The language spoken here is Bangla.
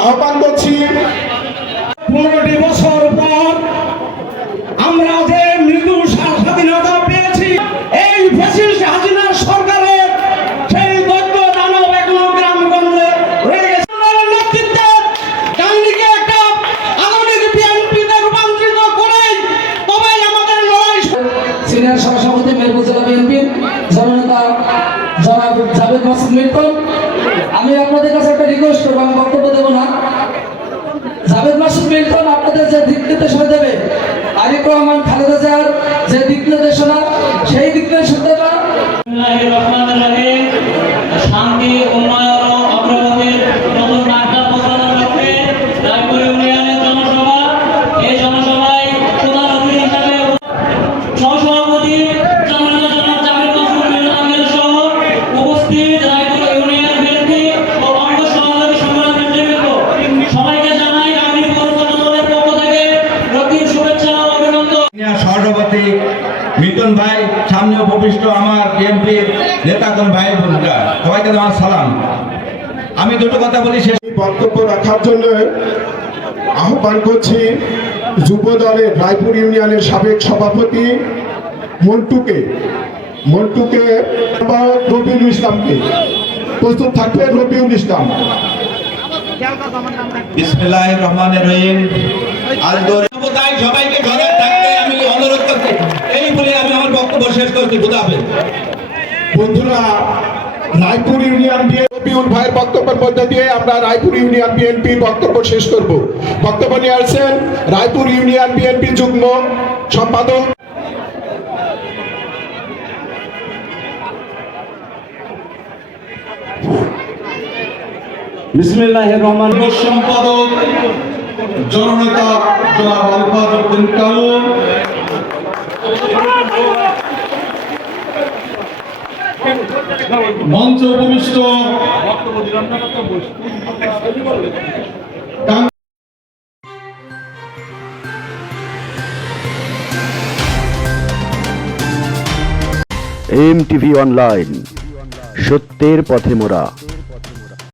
আহ্বান করছি 15টি বছর পর আমরা যে মৃদু স্বাধীনতা পেয়েছি, এই ফ্যাসিস্ট হাসিনা সরকারের সেই দৈত্য দানব এখনো গ্রামগঞ্জে রয়ে গেছে। নেতৃত্বে গান্ধীকে একটা আধুনিক বিএনপিতে রূপান্তরিত করে তবে আমাদের লড়াই। সিনিয়র সহসভাপতি মেহেরপুর জেলা বিএনপির জননেতা জনাব জাভেদ মাসুদ মিল্টন, আমি আপনাদের কাছে একটা রিকোয়েস্ট করবো, আমি বক্তব্য দেবো না। জাভেদ মাসুদ মিল্টন আপনাদের যে দিক নির্দেশনা দেবে, আরিফ রহমান খালেদা জিয়ার যে দিক নির্দেশনা, সেই দিক নির্দেশনা শান্তি, উন্নয়ন ও অগ্রগতির নতুন বার্তা প্রচারের লক্ষ্যে রায়পুর ইউনিয়নের জনসভা, এই জনসভায় প্রধান অতিথি হিসাবে সহসভাপতি জননেতা জনাব জাভেদ মাসুদ মিল্টন সহ উপস্থিত রায়পুর ইউনিয়ন বিএনপি ও অঙ্গ সহযোগী সংগঠন নেতৃবৃন্দ, সবাইকে জানাই আগামী পৌরসভা দলের পক্ষ থেকে রক্তিম শুভেচ্ছা ও অভিনন্দন। সহসভাপতি মিটন ভাই, সামনে উপবিষ্ট আমার বিএনপির নেতাগণ ভাই বোনরা, সবাইকে আমার সালাম। আমি দুটো কথা বলি, শেষ বক্তব্য রাখার জন্য আহ্বান করছি যুব দলের রায়পুর ইউনিয়নের সাবেক সভাপতি মন্টুকে রবিউল ইসলামকে। প্রস্তুত থাকবে রবিউল ইসলাম। বিসমিল্লাহির রহমানির রহিম। তাই সবাইকে ঘরে থাকতে আমি অনুরোধ করছি, এই বলে আমি আমার বক্তব্য শেষ করছি। খুদা হাফেজ। বন্ধুরা, রায়পুর ইউনিয়ন রবিউল ভাইয়ের বক্তব্যের মধ্যে দিয়ে আমরা রায়পুর ইউনিয়ন বিএনপি বক্তব্য শেষ করব। বক্তব্য নিয়ে আসছেন রায়পুর ইউনিয়ন বিএনপি যুগ্ম সম্পাদক। বিসমিল্লাহির রহমানির সম্পাদক জননেতা জনাব আলফাজ উদ্দিন কালু, মঞ্চে উপবিষ্ট এমটিভি অনলাইন, সত্যের পথে মোরা।